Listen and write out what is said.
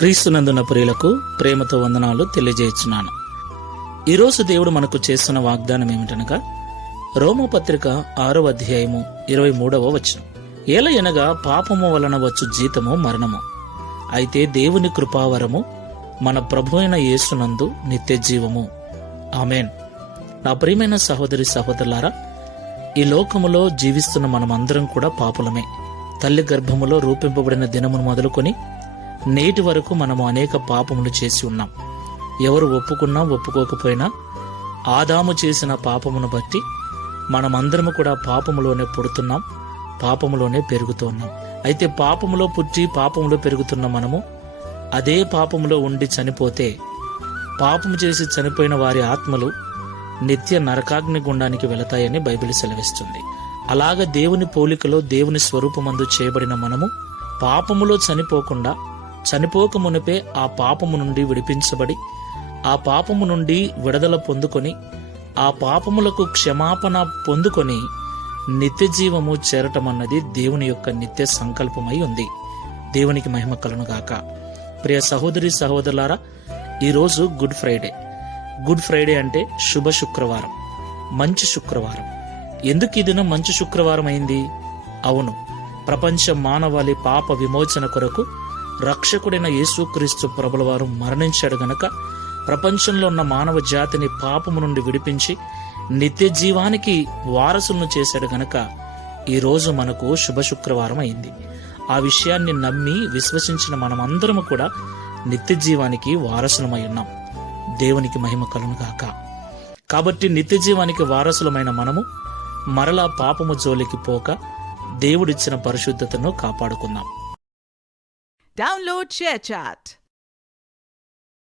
క్రీస్తునందున ప్రియులకు ప్రేమతో వందనాలు తెలియజేస్తున్నాను. ఈరోజు దేవుడు మనకు చేస్తున్న వాగ్దానం ఏమిటనగా రోమపత్రిక 6వ అధ్యాయము 23వ వచనం. ఏలయనగా పాపము వలన వచ్చు జీతము మరణము, అయితే దేవుని కృపావరము మన ప్రభు అయిన యేసునందు నిత్య జీవము. ఆమెన్. నా ప్రియమైన సహోదరి సహోదరులారా, ఈ లోకములో జీవిస్తున్న మనమందరం కూడా పాపులమే. తల్లి గర్భములో రూపింపబడిన దినమును మొదలుకొని నేటి వరకు మనము అనేక పాపములు చేసి ఉన్నాం. ఎవరు ఒప్పుకున్నా ఒప్పుకోకపోయినా ఆదాము చేసిన పాపమును బట్టి మనమందరము కూడా పాపములోనే పుడుతున్నాం, పాపములోనే పెరుగుతున్నాం. అయితే పాపములో పుట్టి పాపములో పెరుగుతున్న మనము అదే పాపములో ఉండి చనిపోతే పాపము చేసి చనిపోయిన వారి ఆత్మలు నిత్య నరకాగ్ని గుండానికి వెళతాయని బైబిల్ సెలవిస్తుంది. అలాగ దేవుని పోలికలో దేవుని స్వరూపమందు చేయబడిన మనము పాపములో చనిపోక మునిపే ఆ పాపము నుండి విడిపించబడి ఆ పాపము నుండి విడుదల పొందుకొని ఆ పాపములకు క్షమాపణ పొందుకొని నిత్య జీవము చేరటమన్నది దేవుని యొక్క నిత్య సంకల్పమై ఉంది. దేవునికి మహిమ కలుగును గాక. ప్రియ సహోదరి సహోదరులారా, ఈరోజు గుడ్ ఫ్రైడే. గుడ్ ఫ్రైడే అంటే శుభ శుక్రవారం, మంచి శుక్రవారం. ఎందుకు ఈ దినం మంచి శుక్రవారం అయింది? అవును, ప్రపంచ మానవాళి పాప విమోచన కొరకు రక్షకుడైన యేసుక్రీస్తు ప్రభుల వారు మరణించాడు గనక, ప్రపంచంలో ఉన్న మానవ జాతిని పాపము నుండి విడిపించి నిత్య జీవానికి వారసులను చేశాడు గనక ఈరోజు మనకు శుభ శుక్రవారం అయింది. ఆ విషయాన్ని నమ్మి విశ్వసించిన మనమందరము కూడా నిత్య జీవానికి వారసులమై ఉన్నాం. దేవునికి మహిమ కలుగును గాక. కాబట్టి నిత్య జీవానికి వారసులమైన మనము మరలా పాపము జోలికి పోక దేవుడిచ్చిన పరిశుద్ధతను కాపాడుకుందాం. Download ShareChat.